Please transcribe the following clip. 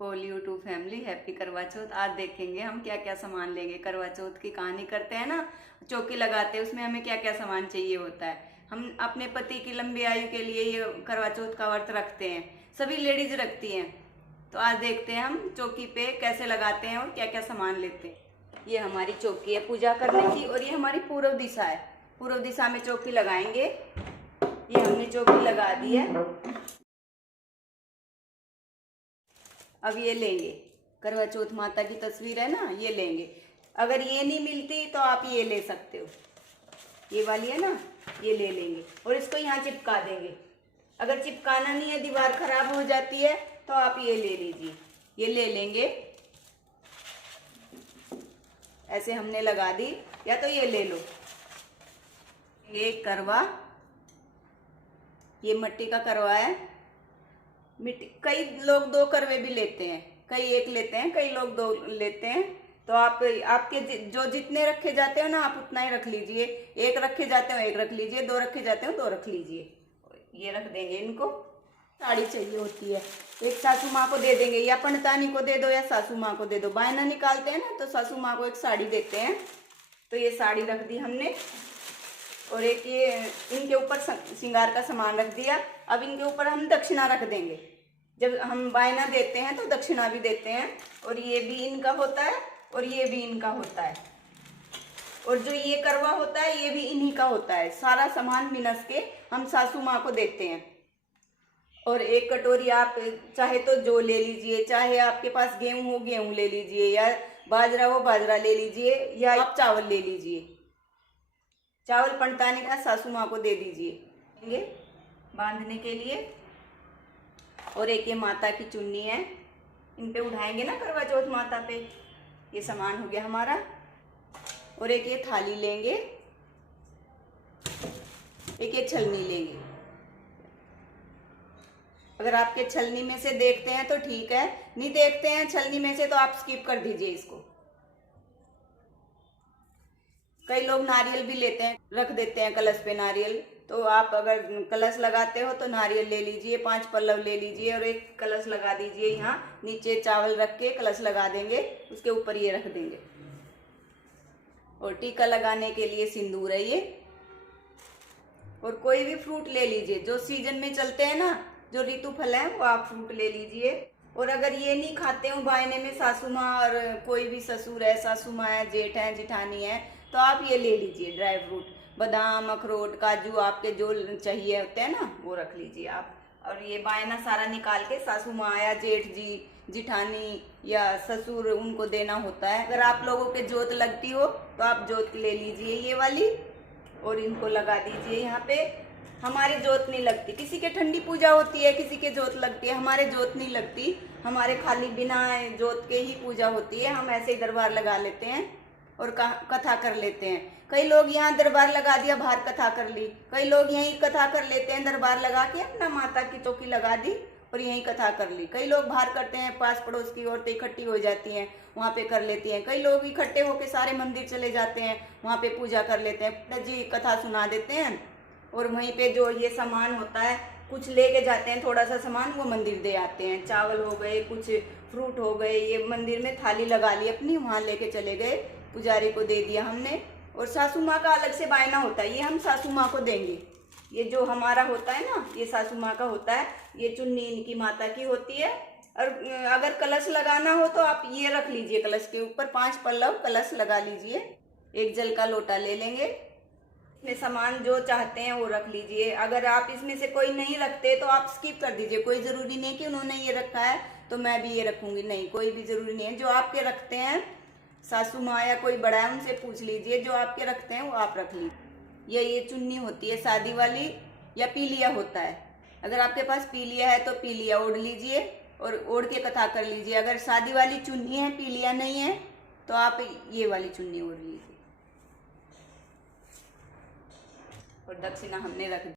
Whole YouTube family happy करवा चौथ। आज देखेंगे हम क्या क्या सामान लेंगे। करवा चौथ की कहानी करते हैं ना, चौकी लगाते हैं, उसमें हमें क्या क्या सामान चाहिए होता है। हम अपने पति की लंबी आयु के लिए ये करवा चौथ का व्रत रखते हैं, सभी लेडीज रखती हैं। तो आज देखते हैं हम चौकी पे कैसे लगाते हैं और क्या क्या सामान लेते हैं। ये हमारी चौकी है पूजा करने की, और ये हमारी पूर्व दिशा है। पूर्व दिशा में चौकी लगाएंगे। ये हमने चौकी लगा दी है। अब ये लेंगे, करवा चौथ माता की तस्वीर है ना, ये लेंगे। अगर ये नहीं मिलती तो आप ये ले सकते हो, ये वाली है ना, ये ले लेंगे और इसको यहाँ चिपका देंगे। अगर चिपकाना नहीं है, दीवार खराब हो जाती है, तो आप ये ले लीजिए, ये ले लेंगे। ऐसे हमने लगा दी, या तो ये ले लो। ये करवा, ये मिट्टी का करवा है। मिट्टी, कई लोग 2 करवे भी लेते हैं, कई 1 लेते हैं, कई लोग 2 लेते हैं। तो आप आपके जो जितने रखे जाते हो ना, आप उतना ही रख लीजिए। 1 रखे जाते हो 1 रख लीजिए, 2 रखे जाते हो 2 रख लीजिए। ये रख देंगे इनको। साड़ी चाहिए होती है, एक सासू माँ को दे देंगे, या पंडतानी को दे दो, या सासू माँ को दे दो। बायना निकालते हैं ना, तो सासू माँ को एक साड़ी देते हैं। तो ये साड़ी रख दी हमने, और एक ये इनके ऊपर श्रृंगार का सामान रख दिया। अब इनके ऊपर हम दक्षिणा रख देंगे। जब हम बायना देते हैं तो दक्षिणा भी देते हैं, और ये भी इनका होता है और ये भी इनका होता है, और जो ये करवा होता है ये भी इन्हीं का होता है। सारा सामान मिनस के हम सासू माँ को देते हैं। और एक कटोरी आप चाहे तो जौ ले लीजिए, चाहे आपके पास गेहूं हो गेहूं ले लीजिए, या बाजरा हो बाजरा ले लीजिए, या आप चावल ले लीजिए। चावल पंडतानी का सासू माँ को दे दीजिए बांधने के लिए। और एक ये माता की चुन्नी है, इन पे उठाएंगे ना करवा चौथ माता पे। ये सामान हो गया हमारा। और एक ये थाली लेंगे, एक ये छलनी लेंगे। अगर आपके छलनी में से देखते हैं तो ठीक है, नहीं देखते हैं छलनी में से तो आप स्किप कर दीजिए इसको। कई लोग नारियल भी लेते हैं, रख देते हैं कलश पे नारियल। तो आप अगर कलश लगाते हो तो नारियल ले लीजिए, 5 पल्लव ले लीजिए, और एक कलश लगा दीजिए। यहाँ नीचे चावल रख के कलश लगा देंगे, उसके ऊपर ये रख देंगे। और टीका लगाने के लिए सिंदूर है ये। और कोई भी फ्रूट ले लीजिए, जो सीजन में चलते हैं ना, जो ऋतु फल है, वो आप फ्रूट ले लीजिए। और अगर ये नहीं खाते हो बायने में सासू माँ और कोई भी ससुर है, सासू माँ है, जेठ है, जिठानी है, तो आप ये ले लीजिए ड्राई फ्रूट, बादाम, अखरोट, काजू, आपके जो चाहिए होते हैं ना, वो रख लीजिए आप। और ये बायना सारा निकाल के सासू माँ या जेठ जी, जिठानी या ससुर, उनको देना होता है। अगर आप लोगों के जोत लगती हो तो आप जोत ले लीजिए ये वाली, और इनको लगा दीजिए यहाँ पे। हमारी जोत नहीं लगती, किसी के ठंडी पूजा होती है, किसी के जोत लगती है, हमारे जोत नहीं लगती। हमारे खाली बिना जोत के ही पूजा होती है। हम ऐसे ही दरबार लगा लेते हैं और कथा कर लेते हैं। कई लोग यहाँ दरबार लगा दिया, बाहर कथा कर ली। कई लोग यहीं कथा कर लेते हैं, दरबार लगा के अपना माता की चौकी लगा दी और यहीं कथा कर ली। कई लोग बाहर करते हैं, पास पड़ोस की औरतें इकट्ठी हो जाती हैं, वहाँ पे कर लेती हैं। कई लोग इकट्ठे होकर सारे मंदिर चले जाते हैं, वहाँ पे पूजा कर लेते हैं, पंडित जी कथा सुना देते हैं। और वहीं पे जो ये सामान होता है, कुछ लेके जाते हैं, थोड़ा सा सामान वो मंदिर दे आते हैं। चावल हो गए, कुछ फ्रूट हो गए, ये मंदिर में थाली लगा ली अपनी, वहाँ लेके चले गए, पुजारी को दे दिया हमने। और सासू माँ का अलग से बायना होता है, ये हम सासू माँ को देंगे। ये जो हमारा होता है ना, ये सासू माँ का होता है। ये चुन्नी इनकी माता की होती है। और अगर कलश लगाना हो तो आप ये रख लीजिए, कलश के ऊपर 5 पल्लव कलश लगा लीजिए। एक जल का लोटा ले लेंगे, इसमें सामान जो चाहते हैं वो रख लीजिए। अगर आप इसमें से कोई नहीं रखते तो आप स्किप कर दीजिए। कोई ज़रूरी नहीं कि उन्होंने ये रखा है तो मैं भी ये रखूँगी, नहीं, कोई भी ज़रूरी नहीं है। जो आपके रखते हैं, सासू माँ या कोई बड़ा है, उनसे पूछ लीजिए, जो आपके रखते हैं वो आप रख लीजिए। ये चुन्नी होती है शादी वाली, या पीलिया होता है। अगर आपके पास पीलिया है तो पीलिया ओढ़ लीजिए और ओढ़ के कथा कर लीजिए। अगर शादी वाली चुन्नी है, पीलिया नहीं है, तो आप ये वाली चुन्नी ओढ़ लीजिए। और दक्षिणा हमने रख दी।